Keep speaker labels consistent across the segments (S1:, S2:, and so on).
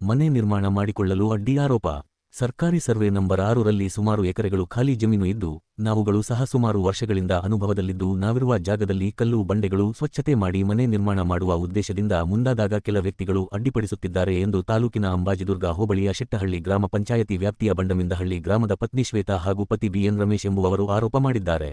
S1: ಮನೆ ನಿರ್ಮಾಣ ಮಾಡಿಕೊಳ್ಳಲು ಅಡ್ಡಿ ಆರೋಪ. ಸರ್ಕಾರಿ ಸರ್ವೆ ನಂಬರ್ ಆರರಲ್ಲಿ ಸುಮಾರು ಎಕರೆಗಳು ಖಾಲಿ ಜಮೀನು ಇದ್ದು, ನಾವುಗಳು ಸಹ ಸುಮಾರು ವರ್ಷಗಳಿಂದ ಅನುಭವದಲ್ಲಿದ್ದು, ನಾವಿರುವ ಜಾಗದಲ್ಲಿ ಕಲ್ಲು ಬಂಡೆಗಳು ಸ್ವಚ್ಛತೆ ಮಾಡಿ ಮನೆ ನಿರ್ಮಾಣ ಮಾಡುವ ಉದ್ದೇಶದಿಂದ ಮುಂದಾದಾಗ ಕೆಲ ವ್ಯಕ್ತಿಗಳು ಅಡ್ಡಿಪಡಿಸುತ್ತಿದ್ದಾರೆ ಎಂದು ತಾಲೂಕಿನ ಅಂಬಾಜಿದುರ್ಗ ಹೋಬಳಿಯ ಶೆಟ್ಟಹಳ್ಳಿ ಗ್ರಾಮ ಪಂಚಾಯತಿ ವ್ಯಾಪ್ತಿಯ ಬಂಡಮಿಂದಹಳ್ಳಿ ಗ್ರಾಮದ ಪತ್ನಿ ಶ್ವೇತಾ ಹಾಗೂ ಪತಿ ಬಿಎನ್ ರಮೇಶ್ ಎಂಬುವವರು ಆರೋಪ ಮಾಡಿದ್ದಾರೆ.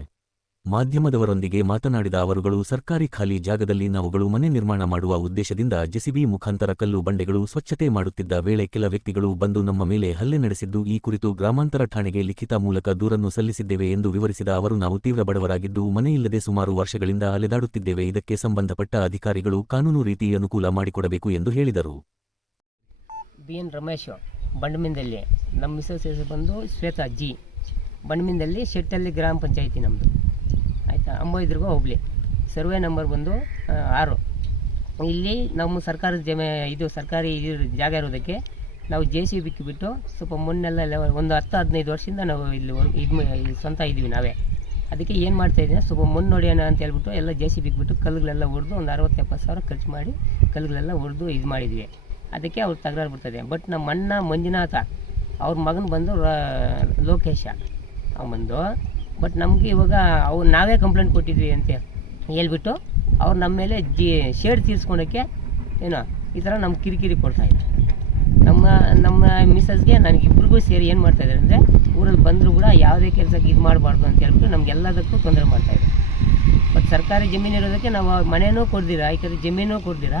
S1: ಮಾಧ್ಯಮದವರೊಂದಿಗೆ ಮಾತನಾಡಿದ ಅವರುಗಳು, ಸರ್ಕಾರಿ ಖಾಲಿ ಜಾಗದಲ್ಲಿ ನಾವುಗಳು ಮನೆ ನಿರ್ಮಾಣ ಮಾಡುವ ಉದ್ದೇಶದಿಂದ ಜೆಸಿಬಿ ಮುಖಾಂತರ ಕಲ್ಲು ಬಂಡೆಗಳು ಸ್ವಚ್ಛತೆ ಮಾಡುತ್ತಿದ್ದ ವೇಳೆ ಕೆಲ ವ್ಯಕ್ತಿಗಳು ಬಂದು ನಮ್ಮ ಮೇಲೆ ಹಲ್ಲೆ ನಡೆಸಿದ್ದು, ಈ ಕುರಿತು ಗ್ರಾಮಾಂತರ ಠಾಣೆಗೆ ಲಿಖಿತ ಮೂಲಕ ದೂರನ್ನು ಸಲ್ಲಿಸಿದ್ದೇವೆ ಎಂದು ವಿವರಿಸಿದ ಅವರು, ನಾವು ತೀವ್ರ ಬಡವರಾಗಿದ್ದು ಮನೆಯಿಲ್ಲದೆ ಸುಮಾರು ವರ್ಷಗಳಿಂದ ಅಲೆದಾಡುತ್ತಿದ್ದೇವೆ ಇದಕ್ಕೆ ಸಂಬಂಧಪಟ್ಟ ಅಧಿಕಾರಿಗಳು ಕಾನೂನು ರೀತಿ ಅನುಕೂಲ ಮಾಡಿಕೊಡಬೇಕು ಎಂದು ಹೇಳಿದರು.
S2: ಬಿಎನ್ ರಮೇಶ್ ಬಂಡಮಿಂದಲ್ಲಿ ನಮ್ಮ ಮಿಸಸ್ ಬಂದು ಶ್ವೇತಾ ಜಿ. ಬಂಡಮಿಂದಲ್ಲಿ ಶೆಟ್ಟಲ್ಲಿ ಗ್ರಾಮ ಪಂಚಾಯಿತಿ ನಮ್ಮದು ಅಂಬೋಯಿದ್ರಿಗೂ ಹೋಬಳಿ ಸರ್ವೆ ನಂಬರ್ ಬಂದು ಆರು. ಇಲ್ಲಿ ನಮ್ಮ ಸರ್ಕಾರದ ಜಮೆ, ಇದು ಸರ್ಕಾರಿ ಜಾಗ ಇರೋದಕ್ಕೆ ನಾವು ಜೆ ಸಿ ಬಿಟ್ಟು ಸ್ವಲ್ಪ ಮೊನ್ನೆಲ್ಲ ಒಂದು ಹತ್ತು, ಹದಿನೈದು ವರ್ಷದಿಂದ ನಾವು ಇಲ್ಲಿ ಇದು ಸ್ವಂತ ಇದ್ದೀವಿ ನಾವೇ. ಅದಕ್ಕೆ ಏನು ಮಾಡ್ತಾ ಇದ್ದೀನಿ, ಸ್ವಲ್ಪ ಮಣ್ಣು ಹೊಡೆಯೋಣ ಅಂತ ಹೇಳ್ಬಿಟ್ಟು ಎಲ್ಲ ಜೆ ಸಿ ಬಿಕ್ಬಿಟ್ಟು ಕಲ್ಲುಗಳೆಲ್ಲ ಹೊಡೆದು ಒಂದು ಅರವತ್ತು, ಎಪ್ಪತ್ತು ಸಾವಿರ ಖರ್ಚು ಮಾಡಿ ಕಲ್ಲುಗಳೆಲ್ಲ ಹೊಡೆದು ಇದು ಮಾಡಿದ್ವಿ. ಅದಕ್ಕೆ ಅವ್ರು ತಕರಾರು ಬಿಡ್ತದೆ. ಬಟ್ ನಮ್ಮ ಅಣ್ಣ ಮಂಜುನಾಥ, ಅವ್ರ ಮಗನ ಬಂದು ಲೋಕೇಶ. ಅವನು ಬಂದು ಬಟ್ ನಮಗೆ ಇವಾಗ ಅವ್ರು ನಾವೇ ಕಂಪ್ಲೇಂಟ್ ಕೊಟ್ಟಿದ್ವಿ ಅಂತ ಹೇಳ್ಬಿಟ್ಟು ಅವ್ರು ನಮ್ಮ ಮೇಲೆ ಜಿ ಶೇಡ್ ತೀರಿಸ್ಕೊಳಕ್ಕೆ ಏನೋ ಈ ಥರ ನಮ್ಮ ಕಿರಿಕಿರಿ ಕೊಡ್ತಾ ಇದ್ದಾರೆ ನಮ್ಮ ನಮ್ಮ ಮಿಸ್ಸಸ್ಗೆ ನನಗಿಬ್ರಿಗೂ ಸೇರಿ ಏನು ಮಾಡ್ತಾ ಇದ್ದಾರೆ ಅಂದರೆ ಊರಲ್ಲಿ ಬಂದರೂ ಕೂಡ ಯಾವುದೇ ಕೆಲಸಕ್ಕೆ ಇದು ಮಾಡಬಾರ್ದು ಅಂತ ಹೇಳ್ಬಿಟ್ಟು ನಮಗೆಲ್ಲದಕ್ಕೂ ತೊಂದರೆ ಮಾಡ್ತಾಯಿದ್ದಾರೆ ಬಟ್ ಸರ್ಕಾರಿ ಜಮೀನು ಇರೋದಕ್ಕೆ ನಾವು ಮನೆಯೂ ಕೊಡ್ದಿರ, ಈ ಕಡೆ ಜಮೀನು ಕೊಡ್ದಿರ,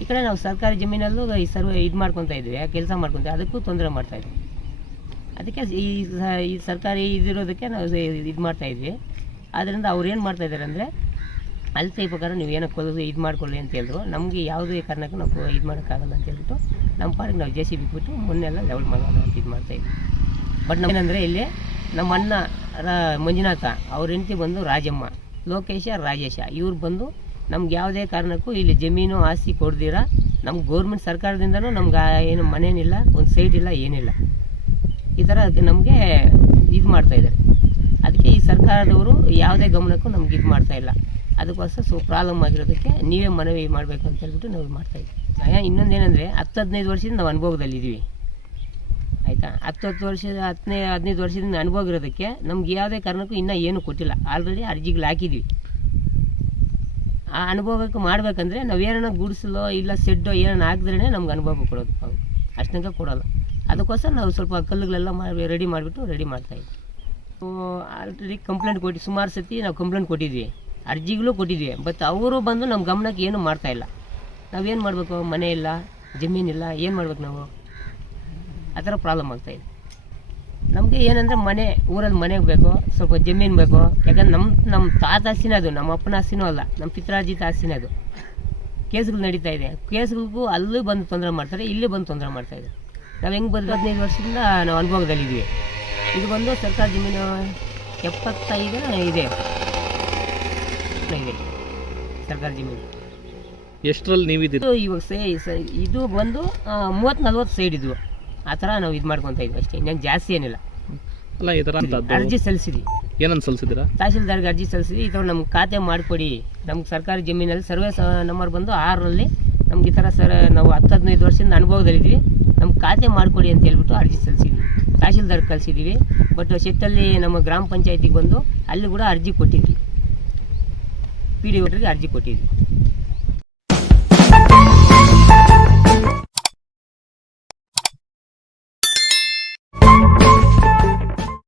S2: ಈ ಕಡೆ ನಾವು ಸರ್ಕಾರಿ ಜಮೀನಲ್ಲೂ ಈ ಸರ್ವೆ ಇದು ಮಾಡ್ಕೊತಾ ಇದ್ವಿ ಕೆಲಸ ಮಾಡ್ಕೊತೀವಿ ಅದಕ್ಕೂ ತೊಂದರೆ ಮಾಡ್ತಾಯಿದ್ವಿ ಅದಕ್ಕೆ ಈ ಈ ಸರ್ಕಾರಿ ಇದಿರೋದಕ್ಕೆ ನಾವು ಇದು ಮಾಡ್ತಾ ಇದ್ವಿ. ಆದ್ದರಿಂದ ಅವ್ರು ಏನು ಮಾಡ್ತಾ ಇದ್ದಾರೆ ಅಂದರೆ, ಅಲ್ಲಿ ಪ್ರಕಾರ ನೀವು ಏನೋ ಕೊಲ್ಲೋದು ಇದು ಮಾಡ್ಕೊಳ್ಳಿ ಅಂತ ಹೇಳಿದ್ರು. ನಮಗೆ ಯಾವುದೇ ಕಾರಣಕ್ಕೂ ನಾವು ಇದು ಮಾಡೋಕ್ಕಾಗಲ್ಲ ಅಂತ ಹೇಳ್ಬಿಟ್ಟು ನಮ್ಮ ಪಾಡಿಗೆ ನಾವು ಜೆ ಸಿ ಬಿಟ್ಬಿಟ್ಟು ಮೊನ್ನೆಲ್ಲ ಲೆವೆಲ್ ಮಾಡೋಣ ಅಂತ ಇದು ಮಾಡ್ತಾಯಿದ್ವಿ ಬಟ್ ಏನಂದರೆ ಇಲ್ಲಿ ನಮ್ಮ ಅಣ್ಣ ರಾ, ಮಂಜುನಾಥ ಅವ್ರ ಹೆಂಡತಿ ಬಂದು ರಾಜಮ್ಮ, ಲೋಕೇಶ, ರಾಜೇಶ ಇವ್ರು ಬಂದು ನಮ್ಗೆ ಯಾವುದೇ ಕಾರಣಕ್ಕೂ ಇಲ್ಲಿ ಜಮೀನು, ಆಸ್ತಿ ಕೊಡ್ದಿರ. ನಮ್ಗೆ ಗೌರ್ಮೆಂಟ್ ಸರ್ಕಾರದಿಂದನೂ ನಮ್ಗೆ ಏನು ಮನೇನಿಲ್ಲ, ಒಂದು ಸೈಟ್ ಇಲ್ಲ, ಏನಿಲ್ಲ. ಈ ಥರ ನಮಗೆ ಇದು ಮಾಡ್ತಾಯಿದ್ದಾರೆ ಅದಕ್ಕೆ ಈ ಸರ್ಕಾರದವರು ಯಾವುದೇ ಗಮನಕ್ಕೂ ನಮ್ಗೆ ಇದು ಮಾಡ್ತಾ ಇಲ್ಲ. ಅದಕ್ಕೋಸ್ಕರ ಸೊ ಪ್ರಾಬ್ಲಮ್ ಆಗಿರೋದಕ್ಕೆ ನೀವೇ ಮನವಿ ಮಾಡಬೇಕು ಅಂತ ಹೇಳ್ಬಿಟ್ಟು ನಾವು ಮಾಡ್ತಾಯಿದ್ವಿ ಇನ್ನೊಂದೇನೆಂದರೆ ಹತ್ತು ಹದಿನೈದು ವರ್ಷದಿಂದ ನಾವು ಅನುಭವದಲ್ಲಿದ್ದೀವಿ. ಆಯಿತಾ? ಹತ್ತು ಹತ್ತು ವರ್ಷದ, ಹತ್ತನೇ, ಹದಿನೈದು ವರ್ಷದಿಂದ ಅನುಭವ ಇರೋದಕ್ಕೆ ನಮ್ಗೆ ಯಾವುದೇ ಕಾರಣಕ್ಕೂ ಇನ್ನೂ ಏನು ಕೊಟ್ಟಿಲ್ಲ. ಆಲ್ರೆಡಿ ಅರ್ಜಿಗಳು ಹಾಕಿದ್ವಿ. ಆ ಅನುಭವಕ್ಕೆ ಮಾಡಬೇಕಂದ್ರೆ ನಾವು ಏನೋ ಗುಡಿಸಲೋ ಇಲ್ಲ ಸೆಡ್ಡೋ ಏನೋ ಹಾಕಿದ್ರೇ ನಮ್ಗೆ ಅನುಭವ ಕೊಡೋದು. ಅಷ್ಟು ಕೊಡೋಲ್ಲ. ಅದಕ್ಕೋಸ್ಕರ ನಾವು ಸ್ವಲ್ಪ ಕಲ್ಲುಗಳೆಲ್ಲ ರೆಡಿ ಮಾಡಿಬಿಟ್ಟು ರೆಡಿ ಮಾಡ್ತಾಯಿದ್ವಿ ಆಲ್ರೆಡಿ ಕಂಪ್ಲೇಂಟ್ ಕೊಟ್ಟು, ಸುಮಾರು ಸತಿ ನಾವು ಕಂಪ್ಲೇಂಟ್ ಕೊಟ್ಟಿದ್ವಿ. ಅರ್ಜಿಗಳು ಕೊಟ್ಟಿದ್ವಿ. ಬಟ್ ಅವರು ಬಂದು ನಮ್ಮ ಗಮನಕ್ಕೆ ಏನು ಮಾಡ್ತಾಯಿಲ್ಲ ನಾವೇನು ಮಾಡಬೇಕು? ಮನೆ ಇಲ್ಲ ಜಮೀನಿಲ್ಲ ಏನು ಮಾಡ್ಬೇಕು ನಾವು? ಆ ಥರ ಪ್ರಾಬ್ಲಮ್ ಆಗ್ತಾಯಿದೆ ನಮಗೆ ಏನಂದರೆ ಮನೆ, ಊರಲ್ಲಿ ಮನೆಗೆ ಬೇಕು, ಸ್ವಲ್ಪ ಜಮೀನು ಬೇಕು. ಯಾಕಂದ್ರೆ ನಮ್ಮ ನಮ್ಮ ತಾತ ಆಸ್ತಿನೇ ಅದು ನಮ್ಮ ಅಪ್ಪನ ಆಸ್ತಿನೂ ಅಲ್ಲ ನಮ್ಮ ಪಿತ್ರಾರ್ಜಿತ ಆಸ್ತಿನೇ ಅದು. ಕೇಸ್ಗಳು ನಡೀತಾ ಇದೆ. ಕೇಸ್ಗಳಿಗೂ ಅಲ್ಲೂ ಬಂದು ತೊಂದರೆ ಮಾಡ್ತಾರೆ, ಇಲ್ಲಿ ಬಂದು ತೊಂದರೆ ಮಾಡ್ತಾಯಿದೆ ನಾವು ಹೆಂಗೆ ಬಂದು ಹದಿನೈದು ವರ್ಷದಿಂದ ನಾವು ಅನುಭವದಲ್ಲಿದ್ದೀವಿ ಇದು ಬಂದು ಸರ್ಕಾರ ಜಮೀನು ಎಪ್ಪತ್ತೈದು ಇದೆ. ಇದೆ. ಸರ್ಕಾರ ಜಮೀನು.
S3: ಎಷ್ಟರಲ್ಲಿ ನೀವು
S2: ಇದು ಇವಾಗ ಸೇ ಇದು ಬಂದು ಮೂವತ್ತು ನಲ್ವತ್ತು ಸೈಡ್ ಇದು. ಆ ಥರ ನಾವು ಇದು ಮಾಡ್ಕೊತಾ ಇದ್ವಿ ಅಷ್ಟೇ. ಇನ್ನೇನು ಜಾಸ್ತಿ ಏನಿಲ್ಲ.
S3: ಅಲ್ಲ ಈ ಥರ
S2: ಅರ್ಜಿ ಸಲ್ಲಿಸಿದ್ವಿ.
S3: ಏನನ್ನು ಸಲ್ಲಿಸಿದ್ದೀರಾ?
S2: ತಹಸೀಲ್ದಾರ್ಗೆ ಅರ್ಜಿ ಸಲ್ಲಿಸಿದ್ವಿ. ಈ ಥರ ನಮ್ಗೆ ಖಾತೆ ಮಾಡಿಕೊಡಿ. ನಮ್ಗೆ ಸರ್ಕಾರಿ ಜಮೀನಲ್ಲಿ ಸರ್ವೆ ಸ ನಂಬರ್ ಬಂದು ಆರರಲ್ಲಿ ನಮ್ಗೆ ಈ ಥರ ಸರ್ ನಾವು ಹತ್ತು ಹದಿನೈದು ವರ್ಷದಿಂದ ಅನುಭವದಲ್ಲಿದ್ವಿ. ನಮ್ಗೆ ಖಾತೆ ಮಾಡಿಕೊಡಿ ಅಂತ ಹೇಳ್ಬಿಟ್ಟು ಅರ್ಜಿ ಸಲ್ಲಿಸಿದ್ವಿ. ತಹಶೀಲ್ದಾರ್ ಕಳಿಸಿದ್ದೀವಿ ಬಟ್ ಶೆಟ್ಟಲ್ಲಿ ನಮ್ಮ ಗ್ರಾಮ ಪಂಚಾಯತಿಗೆ ಬಂದು ಅಲ್ಲಿ ಕೂಡ ಅರ್ಜಿ ಕೊಟ್ಟಿದ್ವಿ. ಪಿ ಡಿ ಅರ್ಜಿ ಕೊಟ್ಟಿದ್ವಿ.